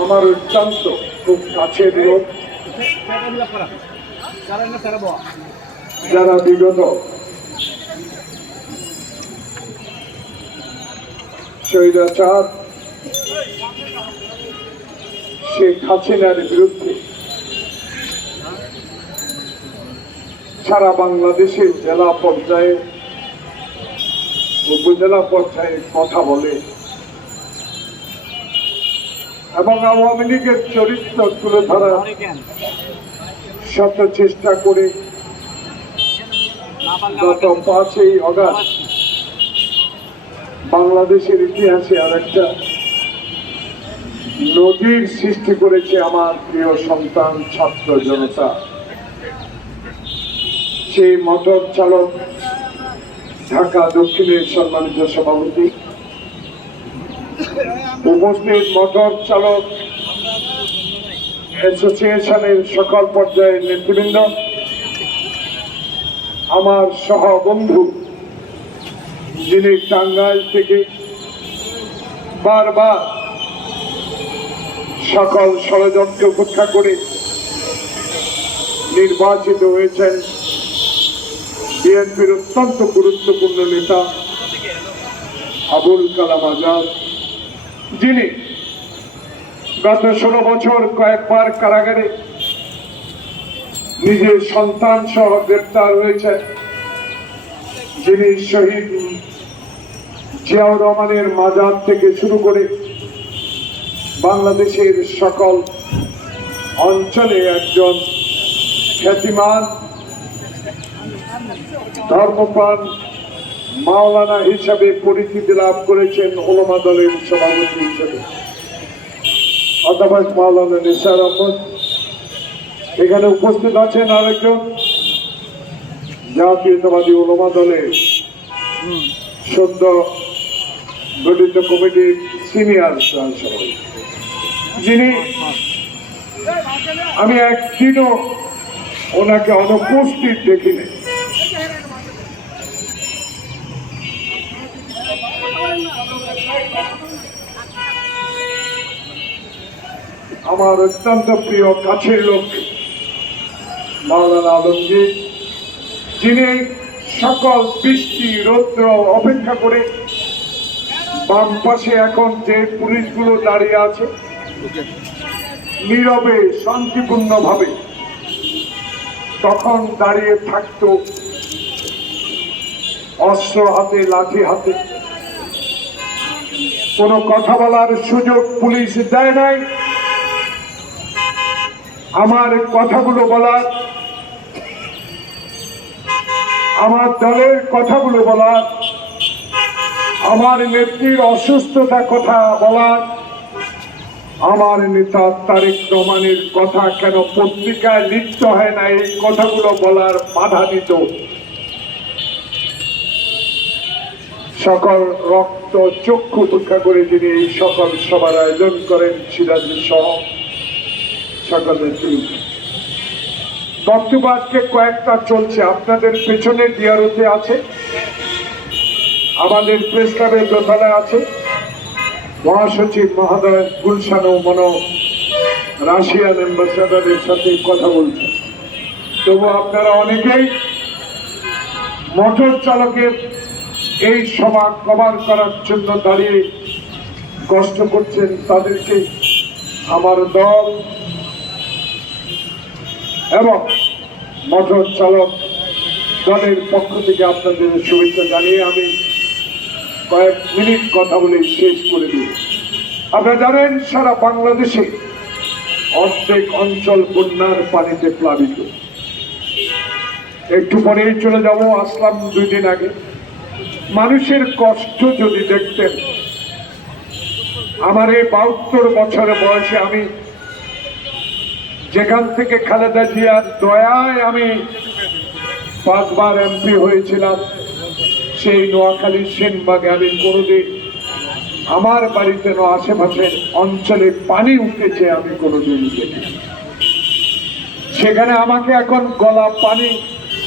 আমার অত্যন্ত খুব কাছের লোক। যারা বিগত স্বৈরাচার শেখ হাসিনার বিরুদ্ধে সারা বাংলাদেশের জেলা পর্যায়ে উপজেলা পর্যায়ে কথা বলে। এবং আওয়ামী লীগের চরিত্র তুলে ধরার শত চেষ্টা করে গত পাঁচই অগাস্ট বাংলাদেশের ইতিহাসে আর একটা নদীর সৃষ্টি করেছে আমার প্রিয় সন্তান, ছাত্র জনতা। সেই মোটর চালক ঢাকা দক্ষিণের সম্মানিত সভাপতি, উপস্থিত মোটর চালক, অ্যাসোসিয়েশনের সকল পর্যায়ের নেতৃবৃন্দ, আমার সহ বন্ধু যিনি টাঙ্গাইল থেকে বারবার সকল ষড়যন্ত্র উপেক্ষা করে নির্বাচিত হয়েছেন বিএনপির অত্যন্ত গুরুত্বপূর্ণ নেতা আবুল কালাম আজাদ। যিনি গত ষোলো বছর কয়েকবার কারাগারে নিজের সন্তান সহ গ্রেপ্তার হয়েছে যিনি শহীদ জিয়াউর রহমানের মাজার থেকে শুরু করে বাংলাদেশের সকল অঞ্চলে একজন খ্যাতিমান ধর্মপ্রাণ মাওলানা হিসাবে পরিচিতি লাভ করেছেন ওলমা দলের সভাপতি হিসেবে। অথবা মাওলানা নিসার আহমদ। এখানে উপস্থিত আছেন আরেকজন জাতীয়তাবাদী ওলমা দলের সদ্য গঠিত কমিটির সিনিয়র সভাপতি যিনি আমি একদিনও ওনাকে অনুপস্থিত দেখিনি। আমার অত্যন্ত প্রিয় কাছের লোক, মাওলানা আলমগীর, যিনি সকল বৃষ্টি, রৌদ্র অপেক্ষা করে বাম পাশে এখন যে পুলিশগুলো দাঁড়িয়ে আছে, নীরবে শান্তিপূর্ণ ভাবে তখন দাঁড়িয়ে থাকতো অস্ত্র হাতে, লাঠি হাতে কোনো কথা বলার সুযোগ পুলিশ দেয় নাই। আমার কথাগুলো বলার, আমার দলের কথাগুলো বলার, আমার নেত্রীর অসুস্থতা কথা বলার, আমার নেতা তারেক রহমানের কথা কেন পত্রিকায় লিখতে হয় না? এই কথাগুলো বলার বাধা দিত। সকল রক্ত চক্ষু উপেক্ষা করে যিনি এই সকল সবার আয়োজন করেন, সিরাজের সহ সকল নেতৃত্ব বক্তব্য আজকে কয়েকটা চলছে। আপনাদের পেছনে ডিআরওতে আছে, আমাদের প্রেস ক্লাবের দোতলায় আছে, মহাসচিব মহোদয় গুলশান ও মনো রাশিয়ান অ্যাম্বাসাডারের সাথে কথা বলছে। তবু আপনারা অনেকেই মোটর চালকের এই সভা কভার করার জন্য দাঁড়িয়ে কষ্ট করছেন তাদেরকে আমার দল এবং মোটর চালক দলের পক্ষ থেকে আপনাদের শুভেচ্ছা জানিয়ে আমি কয়েক মিনিট কথা বলে শেষ করে দিই। আপনারা জানেন, সারা বাংলাদেশে অর্ধেক অঞ্চল বন্যার পানিতে প্লাবিত। একটু পরেই চলে যাব, আসলাম দুই দিন আগে। মানুষের কষ্ট যদি দেখতেন, আমার এই বাহাত্তর বছর বয়সে আমি যেখান থেকে খালেদা জিয়ার দয়ায় আমি পাঁচবার এমপি হয়েছিলাম, সেই নোয়াখালীর সেনবাগে আমি কোনোদিন আমার বাড়িতে আশেপাশের অঞ্চলে পানি উঠেছে আমি কোনোদিন দেখি সেখানে আমাকে এখন গলা পানি